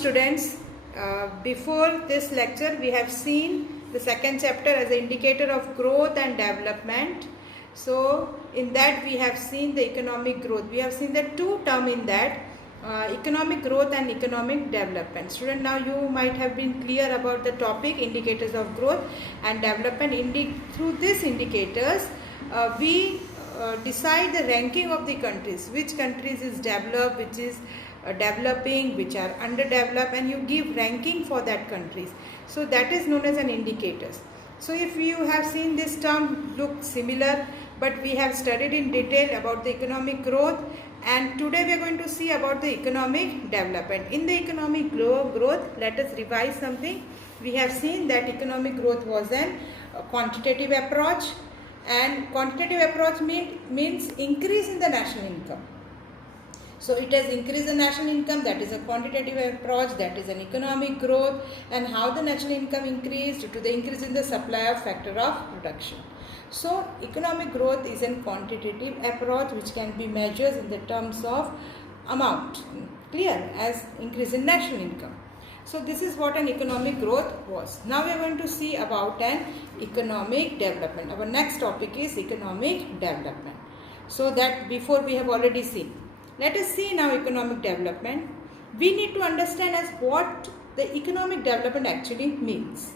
Students, before this lecture we have seen the second chapter as an indicator of growth and development. So in that we have seen the economic growth. We have seen the two terms in that, economic growth and economic development. Student, now you might have been clear about the topic indicators of growth and development. Through these indicators we decide the ranking of the countries, which countries is developed, which is developing, which are underdeveloped, and you give ranking for that countries. So that is known as an indicators. So if you have seen this term look similar, but we have studied in detail about the economic growth, and today we are going to see about the economic development. In the economic growth, let us revise something. We have seen that economic growth was a quantitative approach, and quantitative approach means increase in the national income. So it has increased the national income, that is a quantitative approach, that is an economic growth. And how the national income increased? Due to the increase in the supply of factor of production. So economic growth is a quantitative approach which can be measured in the terms of amount, clear, as increase in national income. So this is what an economic growth was. Now we are going to see about an economic development. Our next topic is economic development. So that before we have already seen. Let us see now economic development. We need to understand as what the economic development actually means.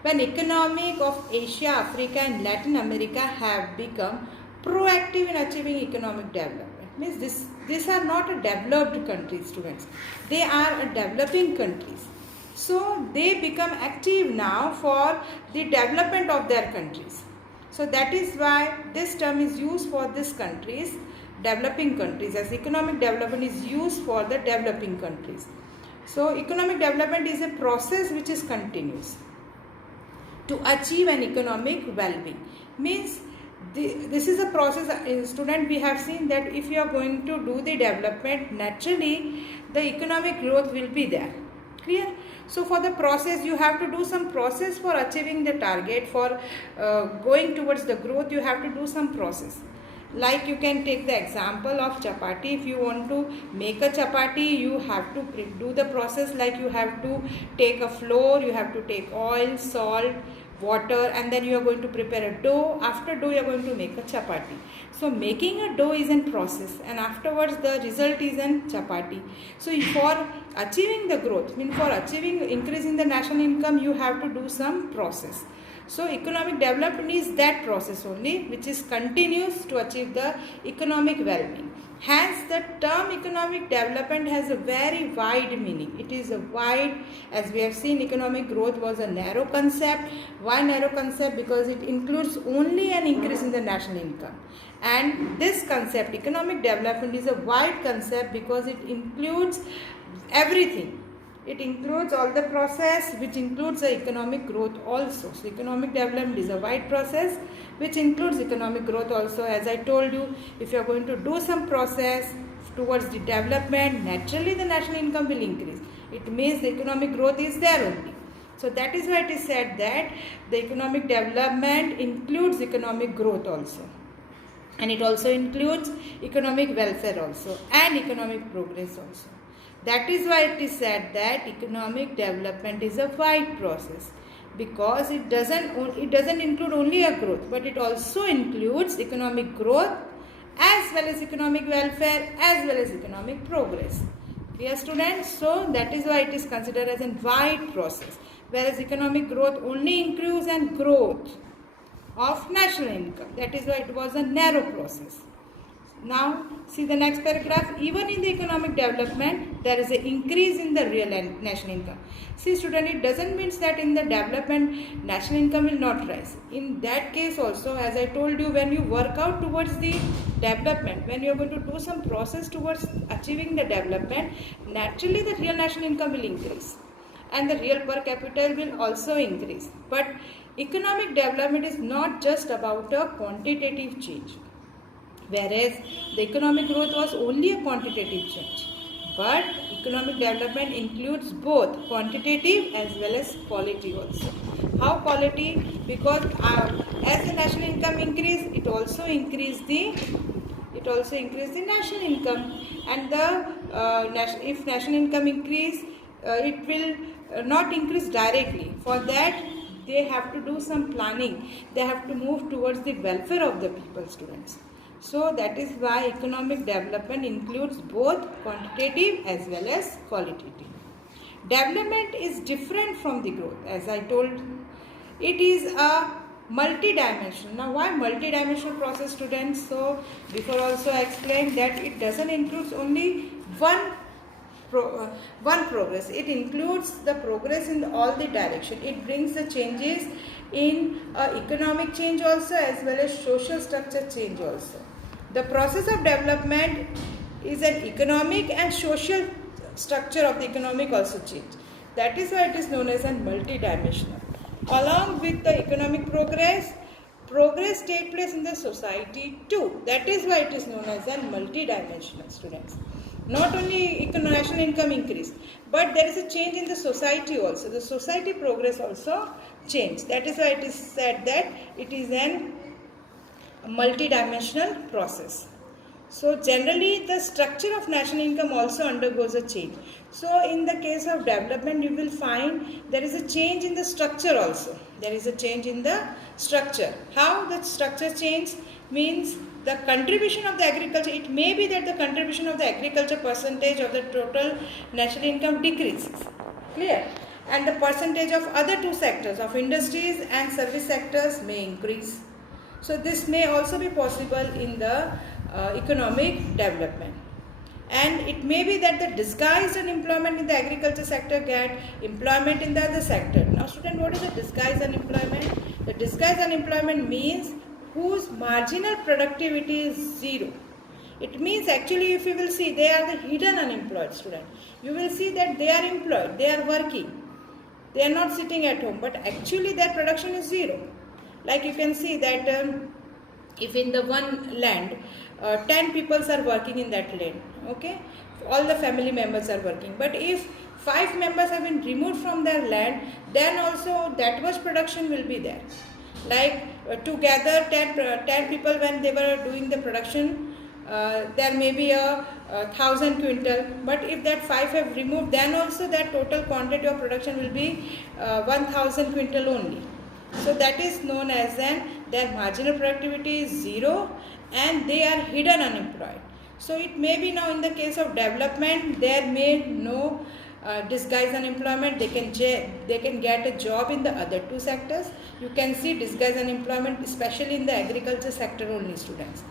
When economic of Asia, Africa and Latin America have become proactive in achieving economic development, means these are not a developed countries, students. They are a developing countries. So they become active now for the development of their countries. So that is why this term is used for these countries, developing countries, as economic development is used for the developing countries. So economic development is a process which is continuous to achieve an economic well-being. Means this is a process. Student, we have seen that if you are going to do the development, naturally the economic growth will be there. Clear? So for the process you have to do some process for achieving the target. For going towards the growth you have to do some process. Like you can take the example of chapati. If you want to make a chapati, you have to do the process, like you have to take a flour, you have to take oil, salt, water, and then you are going to prepare a dough. After dough you are going to make a chapati. So making a dough is in process, and afterwards the result is in chapati. So for achieving the growth, for achieving increase in the national income, you have to do some process. So economic development is that process only which is continuous to achieve the economic well-being. Hence the term economic development has a very wide meaning. It is a wide, as we have seen, economic growth was a narrow concept. Why narrow concept? Because it includes only an increase in the national income. And this concept, economic development, is a wide concept because it includes everything. It includes all the process which includes the economic growth also. So economic development is a wide process which includes economic growth also. As I told you, if you are going to do some process towards the development, naturally the national income will increase. It means the economic growth is there only. So that is why it is said that the economic development includes economic growth also. And it also includes economic welfare also and economic progress also. That is why it is said that economic development is a wide process, because it doesn't include only a growth, but it also includes economic growth as well as economic welfare as well as economic progress. Dear students, so that is why it is considered as a wide process, whereas economic growth only includes and growth of national income. That is why it was a narrow process. Now see the next paragraph. Even in the economic development there is an increase in the real national income. See student, it doesn't mean that in the development national income will not rise. In that case also, as I told you, when you work out towards the development, when you are going to do some process towards achieving the development, naturally the real national income will increase and the real per capita will also increase. But economic development is not just about a quantitative change, whereas the economic growth was only a quantitative change. But economic development includes both quantitative as well as quality also. How quality? Because as the national income increase, it also increased the national income, and if national income increase, it will not increase directly. For that, they have to do some planning. They have to move towards the welfare of the people, students. So that is why economic development includes both quantitative as well as qualitative. Development is different from the growth. As I told, it is a multi-dimensional. Now, why multi-dimensional process, students? So before also I explained that it doesn't include only one progress. It includes the progress in all the direction. It brings the changes in economic change also as well as social structure change also. The process of development is an economic and social structure of the economic also change. That is why it is known as a multi-dimensional. Along with the economic progress take place in the society too. That is why it is known as a multi-dimensional, students. Not only national income increase, but there is a change in the society also. The society progress also change. That is why it is said that it is an multi-dimensional process. So generally the structure of national income also undergoes a change. So in the case of development, you will find there is a change in the structure also. There is a change in the structure. How the structure change means the contribution of the agriculture. It may be that the contribution of the agriculture percentage of the total national income decreases. Clear? And the percentage of other two sectors of industries and service sectors may increase. So this may also be possible in the economic development. And it may be that the disguised unemployment in the agriculture sector get employment in the other sector. Now student, what is the disguised unemployment? The disguised unemployment means whose marginal productivity is zero. It means actually, if you will see, they are the hidden unemployed, student. You will see that they are employed, they are working. They are not sitting at home, but actually their production is zero. Like you can see that if in the one land 10 people are working in that land, okay, all the family members are working, but if 5 members have been removed from their land, then also that much production will be there. Like together 10 people, when they were doing the production, there may be a 1,000 quintal, but if that 5 have removed, then also that total quantity of production will be 1,000 quintal only. So that is known as their marginal productivity is zero and they are hidden unemployed. So it may be now in the case of development, there may no disguised unemployment. They can get a job in the other two sectors. You can see disguised unemployment especially in the agriculture sector only, students.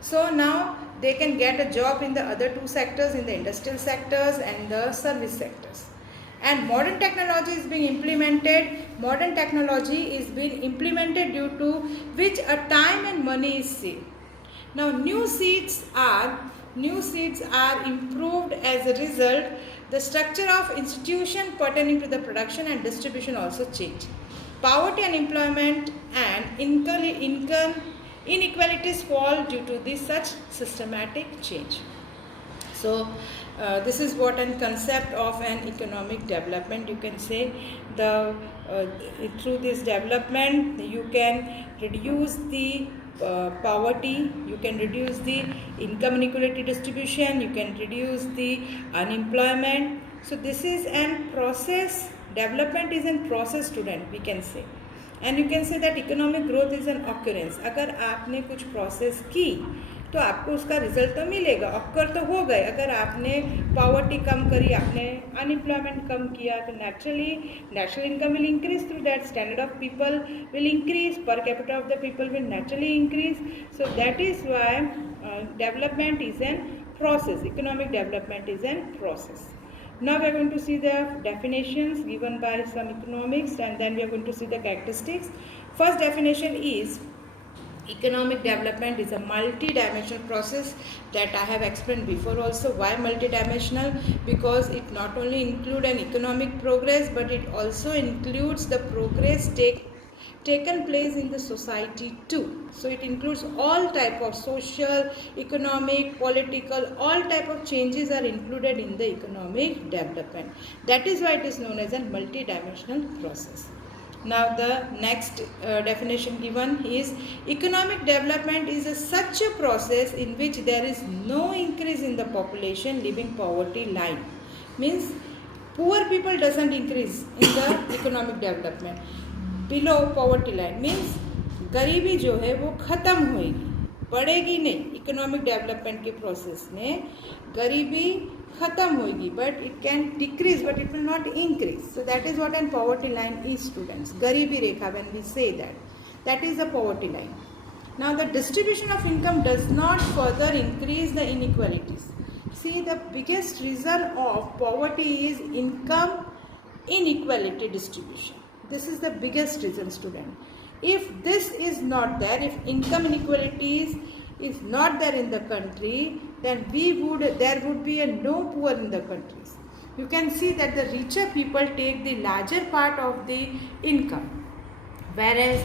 So now they can get a job in the other two sectors, in the industrial sectors and the service sectors. And modern technology is being implemented. Modern technology is being implemented due to which a time and money is saved. Now new seeds are improved as a result. The structure of institution pertaining to the production and distribution also change. Poverty, unemployment and income inequalities fall due to this such systematic change. So this is what a concept of an economic development. You can say through this development you can reduce the poverty, you can reduce the income inequality distribution, you can reduce the unemployment. So this is an process. Development is a process, student, we can say. And you can say that economic growth is an occurrence. अगर आपने कुछ process की तो आपको उसका result तो मिलेगा, occur तो हो गए. अगर आपने पॉवर्टी कम करी, आपने अनएम्प्लॉयमेंट कम किया, तो naturally national income will increase through that, standard of people will increase, per capita of the people will naturally increase. So that is why development is a process. Economic development is a process. Now we are going to see the definitions given by some economics, and then we are going to see the characteristics. First definition is economic development is a multi-dimensional process that I have explained before also. Why multi-dimensional? Because it not only includes an economic progress, but it also includes the progress taken place in the society too. So it includes all type of social, economic, political, all type of changes are included in the economic development. That is why it is known as a multi-dimensional process. Now the next definition given is economic development is such a process in which there is no increase in the population leaving poverty line. Means poor people doesn't increase in the economic development. Below poverty line means गरीबी जो है वो ख़त्म होएगी, बढ़ेगी नहीं. Economic development के process में गरीबी ख़त्म होएगी, but it can decrease but it will not increase. So that is what an poverty line is, students. गरीबी रेखा, व्हेन वी से that is the poverty line. Now the distribution of income does not further increase the inequalities. See, the biggest reason of poverty is income inequality distribution. This is the biggest reason, student. If this is not there, if income inequalities is not there in the country, then there would be no poor in the countries. You can see that the richer people take the larger part of the income, whereas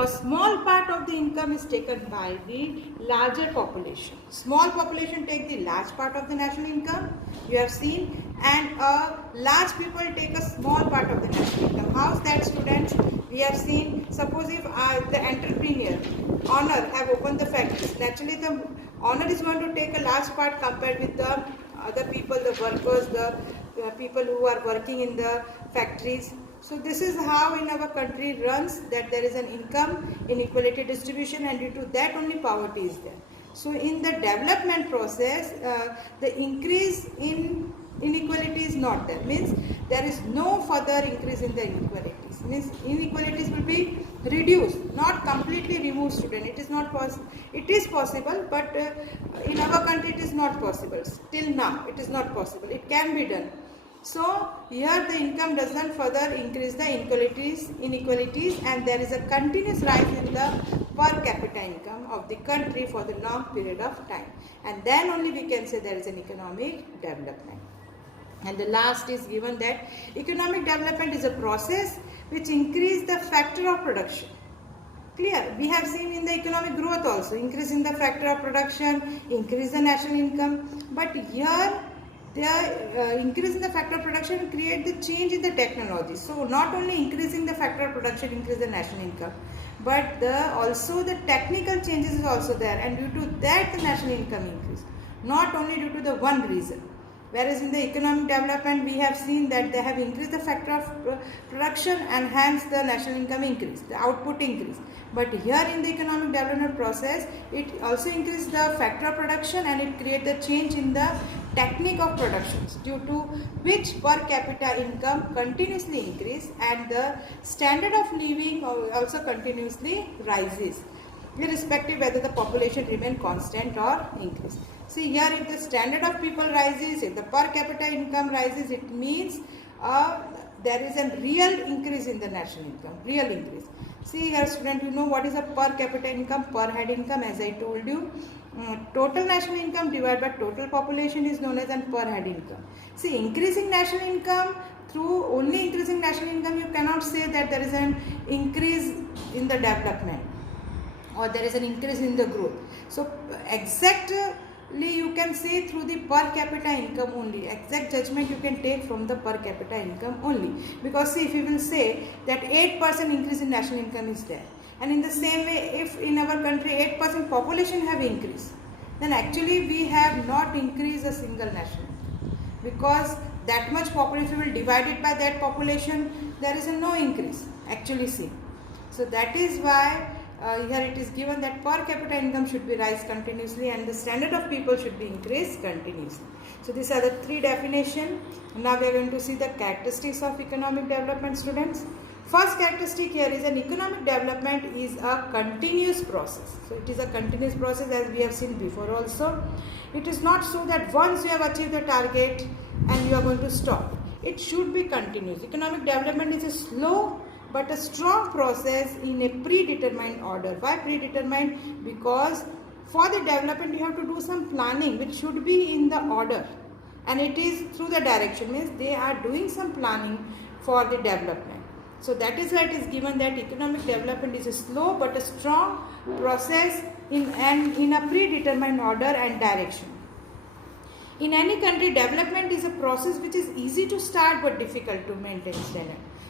a small part of the income is taken by the larger population. Small population take the large part of the national income, you have seen, and large people take a small part of the national income. How is that, students? We have seen, suppose if the entrepreneur, owner have opened the factories, naturally the owner is going to take a large part compared with the other people, the workers, the people who are working in the factories. So this is how in our country runs, that there is an income inequality distribution, and due to that only poverty is there. So in the development process, the increase in inequality is not there, means there is no further increase in the inequalities, means inequalities will be reduced, not completely removed, student. It is not possible. It is possible, but in our country it is not possible. Till now it is not possible. It can be done. So here the income does not further increase the inequalities, and there is a continuous rise in the per capita income of the country for the long period of time, and then only we can say there is an economic development. And the last is given that economic development is a process which increase the factor of production. Clear? We have seen in the economic growth also, increase in the factor of production, increase the national income, but here the increase in the factor of production create the change in the technology. So not only increasing the factor of production increase the national income, but also the technical changes is also there, and due to that the national income increase, not only due to the one reason. Whereas in the economic development we have seen that they have increased the factor of production, and hence the national income increase, the output increase. But here in the economic development process, it also increases the factor of production, and it creates the change in the technique of productions, due to which per capita income continuously increase, and the standard of living also continuously rises, irrespective whether the population remain constant or increase. See here, if the standard of people rises, if the per capita income rises, it means there is a real increase in the national income, real increase. See here, student, you know what is a per capita income, per head income, as I told you. Total national income divided by total population is known as a per head income. See, increasing national income, through only increasing national income, you cannot say that there is an increase in the development or there is an increase in the growth. So exactly you can say through the per capita income only. Exact judgment you can take from the per capita income only. Because see, if you will say that 8% increase in national income is there, and in the same way, if in our country 8% population have increased, then actually we have not increased a single national income, because that much population will divide it by that population, there is no increase actually seen. So that is why here it is given that per capita income should be rise continuously, and the standard of people should be increased continuously. So these are the three definitions. Now we are going to see the characteristics of economic development, students. First characteristic here is an economic development is a continuous process. So it is a continuous process, as we have seen before also. It is not so that once you have achieved the target and you are going to stop. It should be continuous. Economic development is a slow but a strong process in a predetermined order. Why predetermined? Because for the development you have to do some planning which should be in the order, and it is through the direction, means they are doing some planning for the development. So that is why it is given that economic development is a slow but a strong process in a predetermined order and direction. In any country, development is a process which is easy to start but difficult to maintain,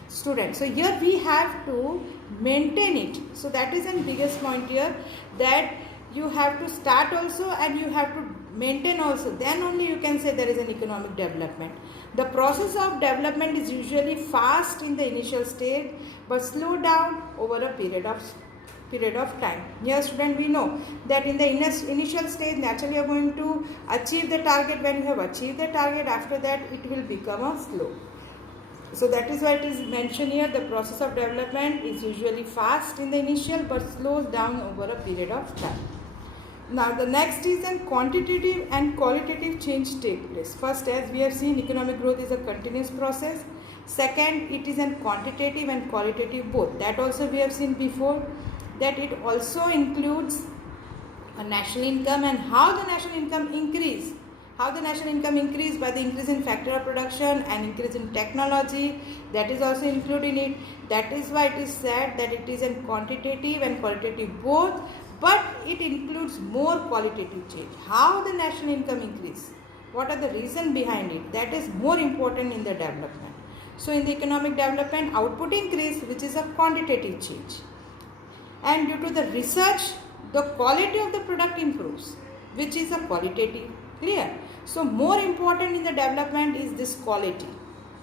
students. So here we have to maintain it. So that is the biggest point here, that you have to start also and you have to maintain also, then only you can say there is an economic development. The process of development is usually fast in the initial stage but slow down over a period of time. Here student, we know that in the initial stage naturally you are going to achieve the target. When you have achieved the target, after that it will become a slow. So that is why it is mentioned here, the process of development is usually fast in the initial but slows down over a period of time. Now the next is an quantitative and qualitative change take place. First, as we have seen, economic growth is a continuous process. Second, it is an quantitative and qualitative both. That also we have seen before, that it also includes a national income and how the national income increase. How the national income increase by the increase in factor of production and increase in technology, that is also included in it. That is why it is said that it is a quantitative and qualitative both, but it includes more qualitative change. How the national income increase, what are the reason behind it, that is more important in the development. So in the economic development, output increase, which is a quantitative change, and due to the research the quality of the product improves, which is a qualitative. Clear? So more important in the development is this quality,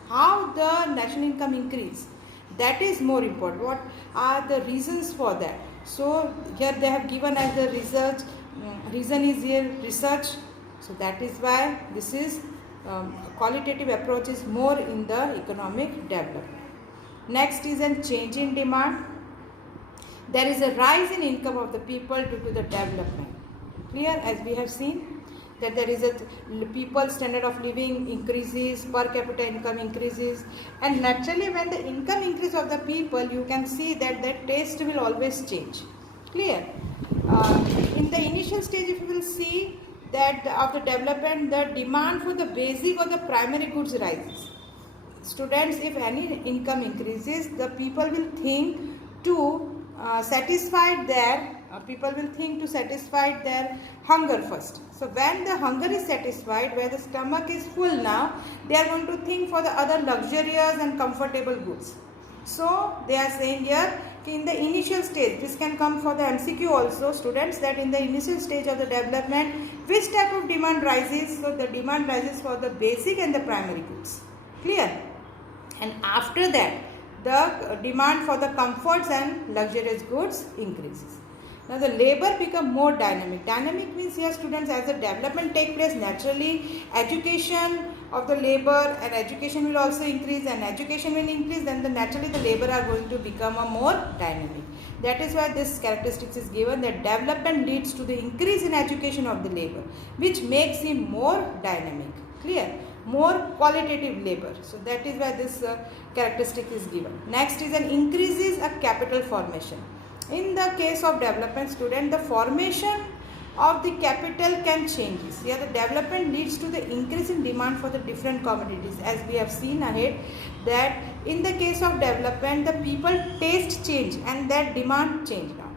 how the national income increase, that is more important. What are the reasons for that? So here they have given as the research, reason is here research. So that is why this is qualitative approach is more in the economic development. Next is a change in demand. There is a rise in income of the people due to the development. Clear? As we have seen that there is a people's standard of living increases, per capita income increases, and naturally when the income increase of the people, you can see that their taste will always change. Clear? In the initial stage, if you will see that after development, the demand for the basic or the primary goods rises. Students, if any income increases, the people will think to satisfy their hunger first. So when the hunger is satisfied, where the stomach is full now, they are going to think for the other luxurious and comfortable goods. So they are saying here, in the initial stage, this can come for the MCQ also, students, that in the initial stage of the development, which type of demand rises? So the demand rises for the basic and the primary goods. Clear? And after that, the demand for the comforts and luxurious goods increases. Now the labor become more dynamic. Dynamic means here students, as the development take place, naturally education of the labor and education will also increase, and education will increase, then naturally the labor are going to become a more dynamic. That is why this characteristics is given, that development leads to the increase in education of the labor, which makes him more dynamic. Clear? More qualitative labor. So that is why this characteristic is given. Next is an increases a capital formation. In the case of development, student, the formation of the capital can change. Here the development leads to the increase in demand for the different commodities, as we have seen ahead, that in the case of development the people taste change and that demand change now.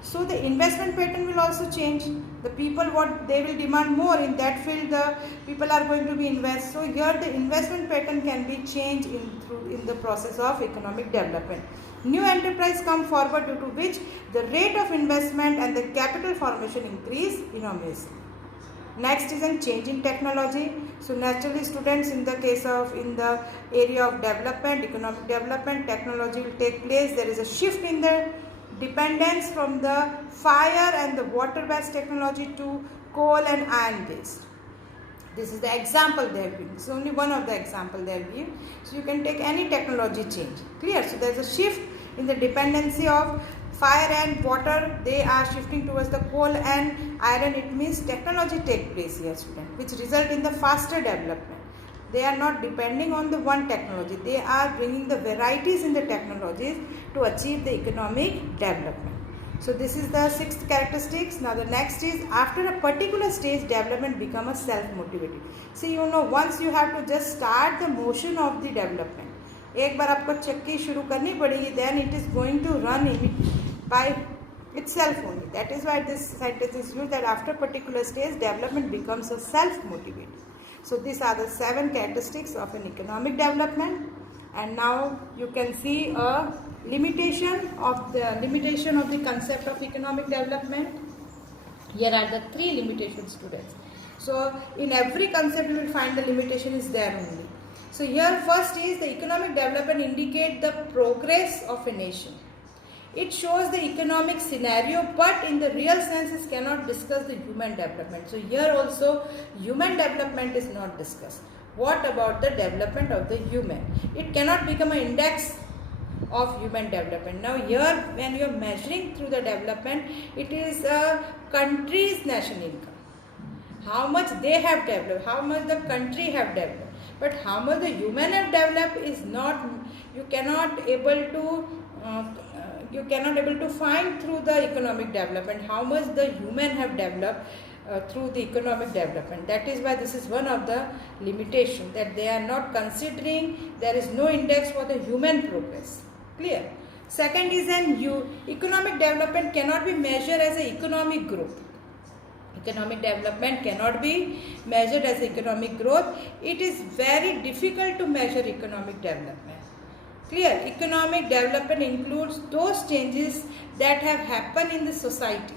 So the investment pattern will also change. The people, what they will demand more in that field, the people are going to be invest. So here the investment pattern can be changed in the process of economic development. New enterprise come forward, due to which the rate of investment and the capital formation increase enormously. Next is a change in technology. So naturally students, in the case of in the area of development, economic development, technology will take place. There is a shift in the dependence from the fire and the water based technology to coal and iron based. This is the example they have given. It's only one of the example they have given. So you can take any technology change. Clear? So there is a shift in the dependency of fire and water. They are shifting towards the coal and iron. It means technology take place here, student, which result in the faster development. They are not depending on the one technology. They are bringing the varieties in the technologies to achieve the economic development. So this is the sixth characteristics. Now the next is, after a particular stage, development become a self-motivated. See, you know, once you have to just start the motion of the development. एक बार आपको चक्की शुरू करनी पड़ेगी, then it is going to run by itself only. That is why this sentence is used, that after particular stage, development becomes a self-motivated. So these are the 7 characteristics of an economic development. And now you can see a limitation of the concept of economic development. Here are the 3 limitations, students. So in every concept you will find the limitation is there only. So here first is the economic development indicate the progress of a nation. It shows the economic scenario, but in the real sense it cannot discuss the human development. So here also human development is not discussed. What about the development of the human? It cannot become an index of human development. Now here when you are measuring through the development, it is a country's national income. How much they have developed, how much the country have developed. But how much the human have developed is not, you cannot able to find through the economic development how much the human have developed through the economic development. That is why this is one of the limitations, that they are not considering, there is no index for the human progress. Clear? Second is economic development cannot be measured as a economic growth. Economic development cannot be measured as economic growth. It is very difficult to measure economic development. Clear? Economic development includes those changes that have happened in the society.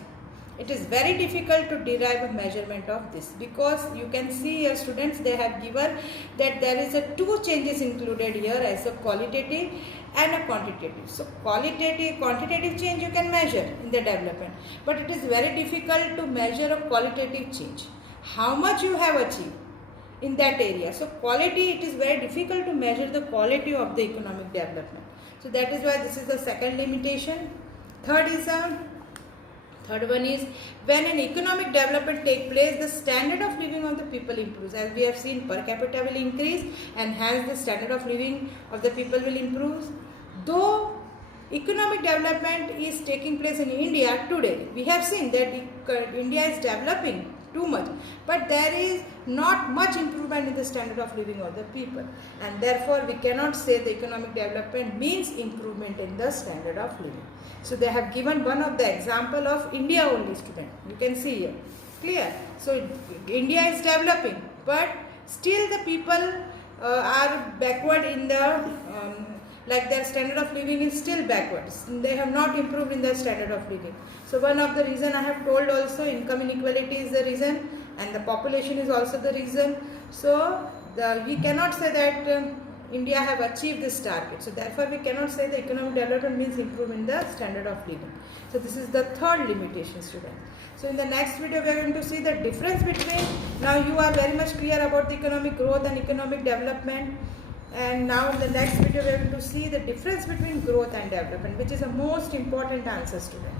It is very difficult to derive a measurement of this, because you can see here students, they have given that there is a two changes included here as a qualitative and a quantitative. So quantitative change you can measure in the development, but it is very difficult to measure a qualitative change. How much you have achieved in that area. So quality, it is very difficult to measure the quality of the economic development. So that is why this is the second limitation. Third one is, when an economic development takes place, the standard of living of the people improves. As we have seen, per capita will increase and hence the standard of living of the people will improve. Though economic development is taking place in India today, we have seen that India is developing too much, but there is not much improvement in the standard of living of the people, and therefore we cannot say the economic development means improvement in the standard of living. So they have given one of the example of India only, student. You can see here. Clear? So India is developing, but still the people are backward in the like their standard of living is still backwards. They have not improved in their standard of living. So one of the reason I have told also, income inequality is the reason, and the population is also the reason. So we cannot say that India have achieved this target. So therefore we cannot say the economic development means improve in the standard of living. So this is the third limitation, student. So in the next video we are going to see the difference between, now you are very much clear about the economic growth and economic development. And now in the next video we are going to see the difference between growth and development, which is the most important answer, student.